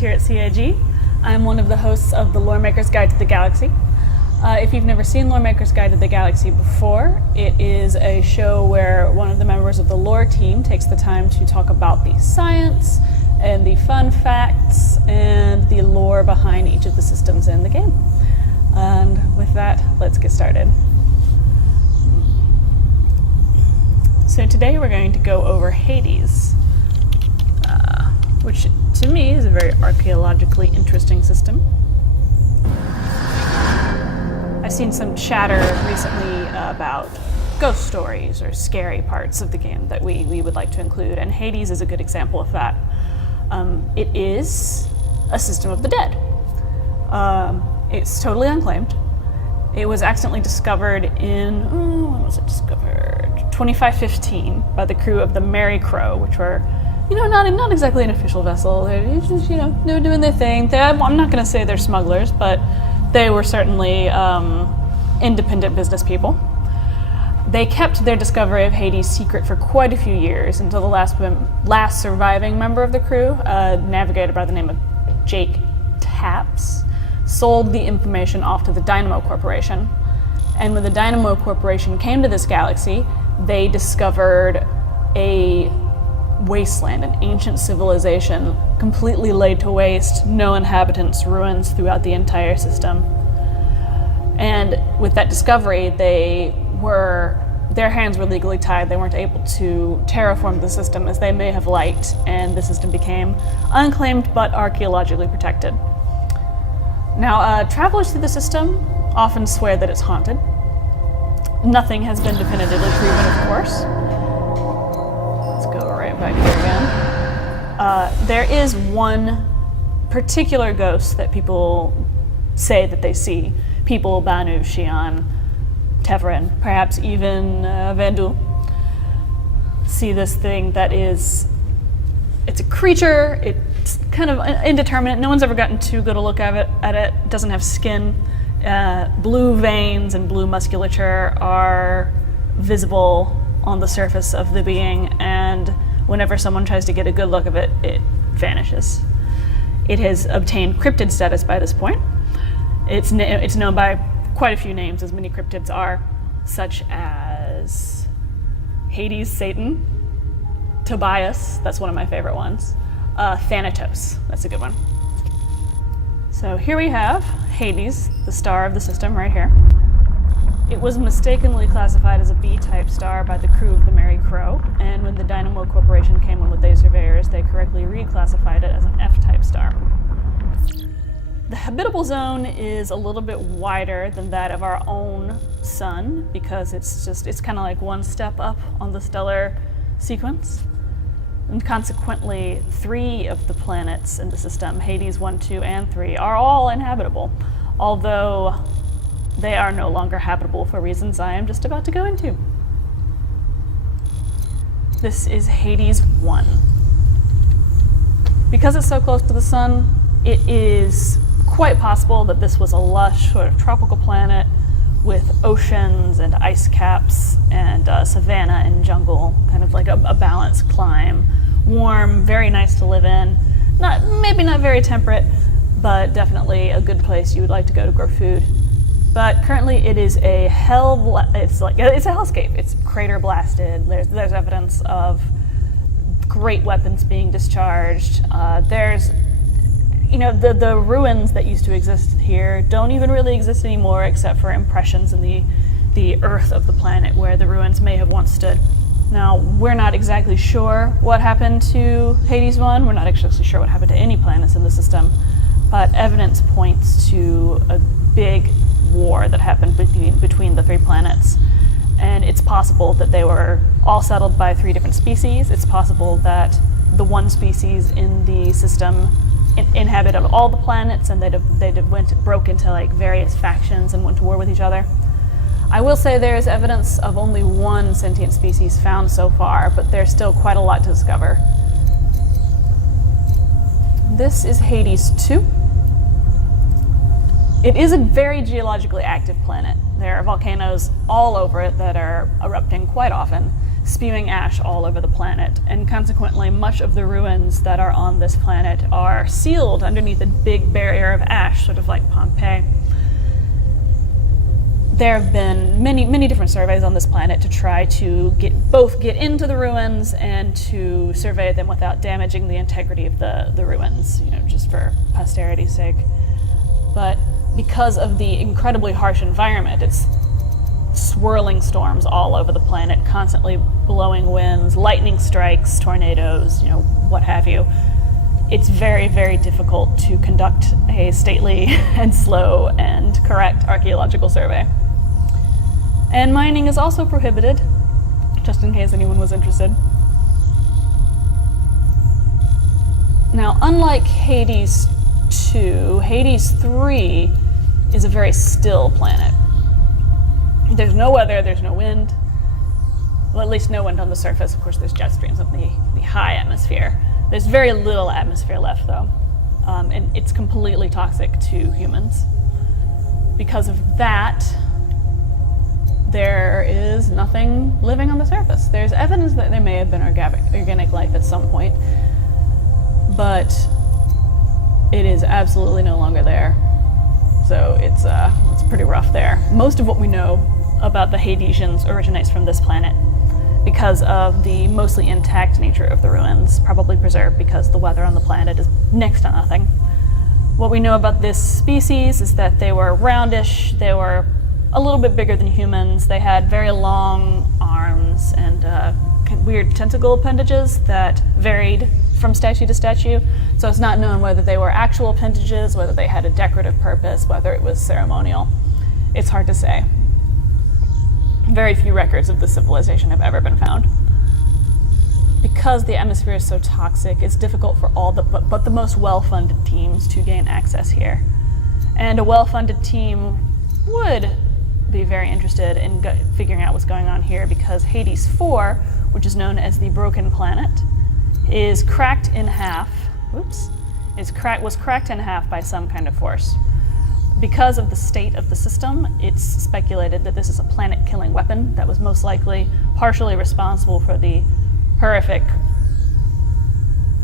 host here at CAG. I'm one of the hosts of the Loremaker's Guide to the Galaxy. If you've never seen Loremaker's Guide to the Galaxy before, it is a show where one of the members of the lore team takes the time to talk about the science and the fun facts and the lore behind each of the systems in the game. And with that, let's get started. So today we're going to go over Hades, which to me is a very archaeologically interesting system. I've seen some chatter recently about ghost stories or scary parts of the game that we would like to include, and Hades is a good example of that. It is a system of the dead. It's totally unclaimed. It was accidentally discovered in, when was it discovered? 2515 by the crew of the Mary Crow, which were, not exactly an official vessel. They're just, they were doing their thing. I'm not going to say they're smugglers, but they were certainly independent business people. They kept their discovery of Hades secret for quite a few years until the last surviving member of the crew, a navigator by the name of Jake Taps, sold the information off to the Dynamo Corporation. And when the Dynamo Corporation came to this galaxy, they discovered a wasteland, an ancient civilization completely laid to waste, no inhabitants, ruins throughout the entire system. And with that discovery, their hands were legally tied. They weren't able to terraform the system as they may have liked, and the system became unclaimed but archaeologically protected. Now, travelers through the system often swear that it's haunted. Nothing has been definitively proven, of course. Let's go right back here again. There is one particular ghost that people say that they see. People, Banu, Xi'an, Tevrin, perhaps even Vandul, see this thing that is, it's a creature, it's kind of indeterminate. No one's ever gotten too good a look at it. It doesn't have skin. Blue veins and blue musculature are visible on the surface of the being, and whenever someone tries to get a good look of it, it vanishes. It has obtained cryptid status by this point. It's known by quite a few names, as many cryptids are, such as Hades, Satan, Tobias, that's one of my favorite ones, Thanatos, that's a good one. So here we have Hades, the star of the system right here. It was mistakenly classified as a B-type star by the crew of the Mary Crow, and when the Dynamo Corporation came in with their surveyors, they correctly reclassified it as an F-type star. The habitable zone is a little bit wider than that of our own sun because it's kind of like one step up on the stellar sequence. And consequently, 3 of the planets in the system, Hades 1, 2, and 3, are all inhabitable, although they are no longer habitable for reasons I am just about to go into. This is Hades 1. Because it's so close to the sun, it is quite possible that this was a lush sort of tropical planet with oceans and ice caps and savanna and jungle, kind of like a balanced climb. Warm, very nice to live in. Maybe not very temperate, but definitely a good place you would like to go to grow food. But currently it is a it's a hellscape. It's crater blasted. There's evidence of great weapons being discharged. There's the ruins that used to exist here don't even really exist anymore except for impressions in the earth of the planet where the ruins may have once stood. Now, we're not exactly sure what happened to Hades 1. We're not exactly sure what happened to any planets in the system, but evidence points to a big war that happened between the 3 planets. And it's possible that they were all settled by 3 different species. It's possible that the one species in the system inhabited all the planets, and they broke into like various factions and went to war with each other. I will say there is evidence of only 1 sentient species found so far, but there's still quite a lot to discover. This is Hades 2. It is a very geologically active planet. There are volcanoes all over it that are erupting quite often. spewing ash all over the planet, and consequently much of the ruins that are on this planet are sealed underneath a big barrier of ash, sort of like Pompeii. There have been many different surveys on this planet to try to get into the ruins and to survey them without damaging the integrity of the ruins, just for posterity's sake. But because of the incredibly harsh environment, it's swirling storms all over the planet, constantly blowing winds, lightning strikes, tornadoes, what have you. It's very, very difficult to conduct a stately and slow and correct archaeological survey. And mining is also prohibited, just in case anyone was interested. Now, unlike Hades 2, Hades 3 is a very still planet. There's no weather, there's no wind. Well, at least no wind on the surface. Of course, there's jet streams up the high atmosphere. There's very little atmosphere left, though. And it's completely toxic to humans. Because of that, there is nothing living on the surface. There's evidence that there may have been organic life at some point, but it is absolutely no longer there. So it's pretty rough there. Most of what we know about the Hadesians originates from this planet because of the mostly intact nature of the ruins, probably preserved because the weather on the planet is next to nothing. What we know about this species is that they were roundish, they were a little bit bigger than humans, they had very long arms and weird tentacle appendages that varied from statue to statue. So it's not known whether they were actual appendages, whether they had a decorative purpose, whether it was ceremonial. It's hard to say. Very few records of this civilization have ever been found. Because the atmosphere is so toxic, it's difficult for all but the most well-funded teams to gain access here. And a well-funded team would be very interested in figuring out what's going on here because Hades 4, which is known as the Broken Planet, is cracked in half. Was cracked in half by some kind of force. Because of the state of the system, it's speculated that this is a planet-killing weapon that was most likely partially responsible for the horrific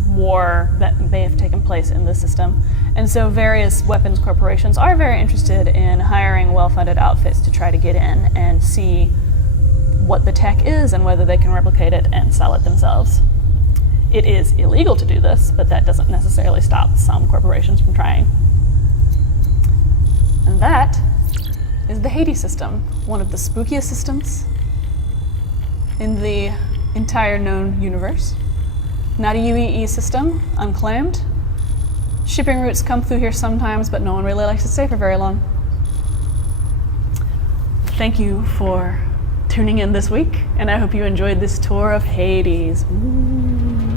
war that may have taken place in the system. And so various weapons corporations are very interested in hiring well-funded outfits to try to get in and see what the tech is and whether they can replicate it and sell it themselves. It is illegal to do this, but that doesn't necessarily stop some corporations from trying. And that is the Hades system, one of the spookiest systems in the entire known universe. Not a UEE system, unclaimed. Shipping routes come through here sometimes, but no one really likes to stay for very long. Thank you for tuning in this week, and I hope you enjoyed this tour of Hades. Ooh.